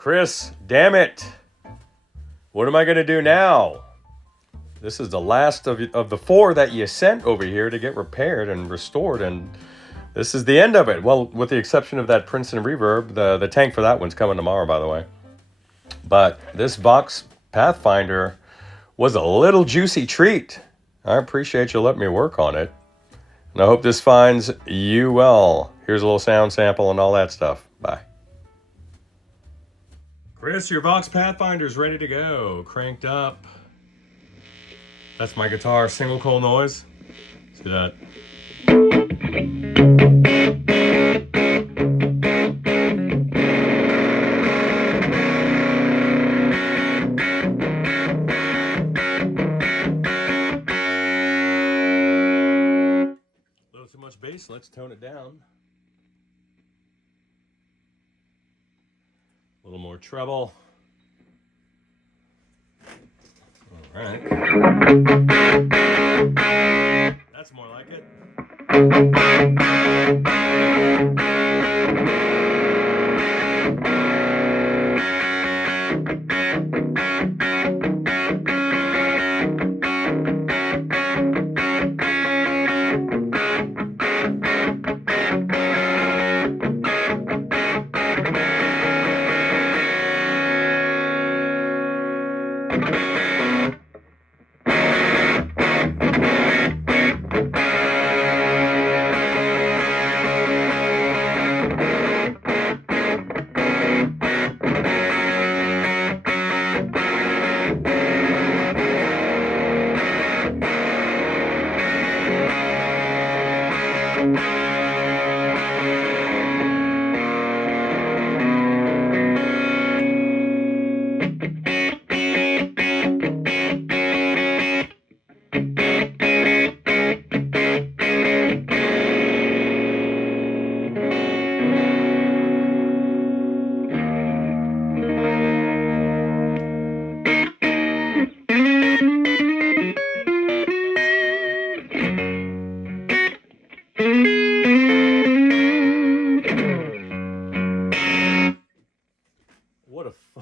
Chris, damn it. What am I going to do now? This is the last of the 4 that you sent over here to get repaired and restored, and this is the end of it. Well, with the exception of that Princeton reverb, the tank for that one's coming tomorrow, by the way. But this Vox Pathfinder was a little juicy treat. I appreciate you letting me work on it. And I hope this finds you well. Here's a little sound sample and all that stuff. Bye. Chris, your Vox Pathfinder's ready to go. Cranked up. That's my guitar single coil noise. See that? A little too much bass, let's tone it down. A little more treble. All right. That's more like it.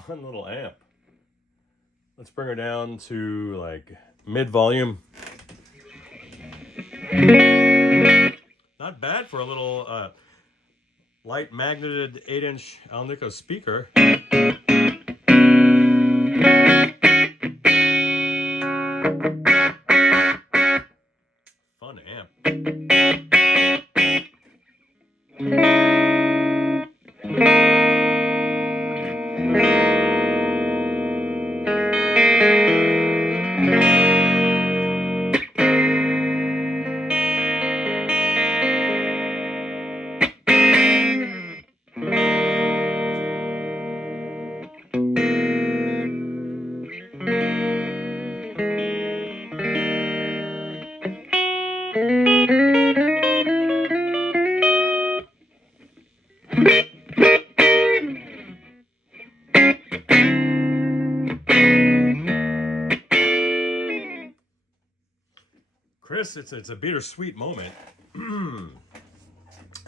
Fun little amp. Let's bring her down to like mid-volume. Not bad for a little light magneted 8-inch Alnico speaker. Fun amp. Chris, it's a bittersweet moment.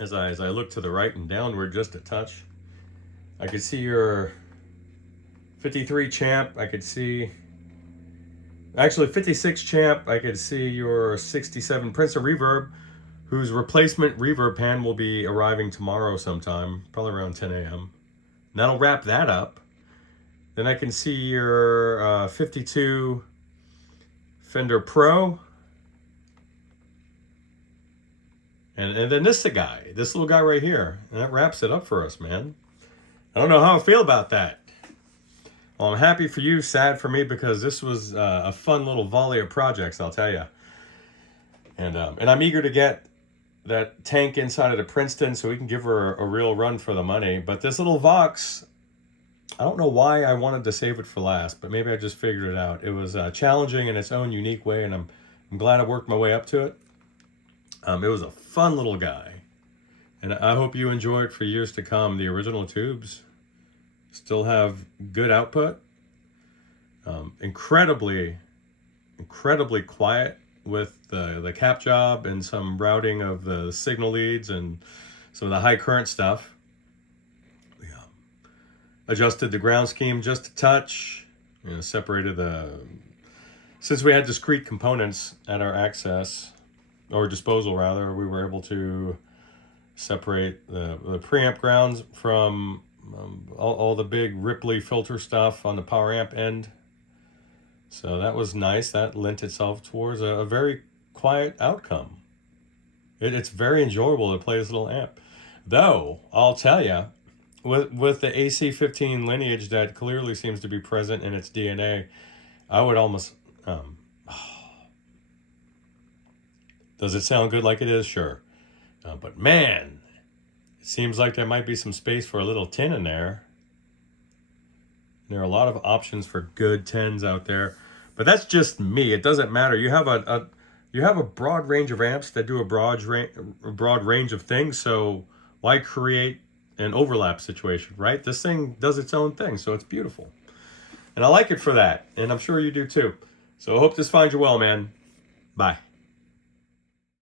as I look to the right and downward just a touch, I could see your 53 champ. I could see, actually 56 champ. I could see your 67 Princeton reverb, whose replacement reverb pan will be arriving tomorrow sometime, probably around 10 a.m. That'll wrap that up. Then I can see your 52 Fender Pro. And then this guy, this little guy right here. And that wraps it up for us, man. I don't know how I feel about that. Well, I'm happy for you, sad for me, because this was a fun little volley of projects, I'll tell you. And I'm eager to get that tank inside of the Princeton so we can give her a real run for the money. But this little Vox, I don't know why I wanted to save it for last, but maybe I just figured it out. It was challenging in its own unique way, and I'm glad I worked my way up to it. It was a fun little guy, and I hope you enjoy it for years to come. The original tubes still have good output. Incredibly quiet with the cap job and some routing of the signal leads and some of the high current stuff. Adjusted the ground scheme just a touch. You know, separated since we had discrete components at our access, or disposal rather, we were able to separate the preamp grounds from all the big Ripley filter stuff on the power amp end. So that was nice. That lent itself towards a very quiet outcome. It's very enjoyable to play this little amp. Though, I'll tell you, with the AC15 lineage that clearly seems to be present in its DNA, I would almost... does it sound good like it is? Sure. But man, it seems like there might be some space for a little 10 in there. There are a lot of options for good 10s out there. But that's just me. It doesn't matter. You have a broad range of amps that do a broad range of things, so why create an overlap situation, right? This thing does its own thing, so it's beautiful. And I like it for that, and I'm sure you do too. So I hope this finds you well, man. Bye.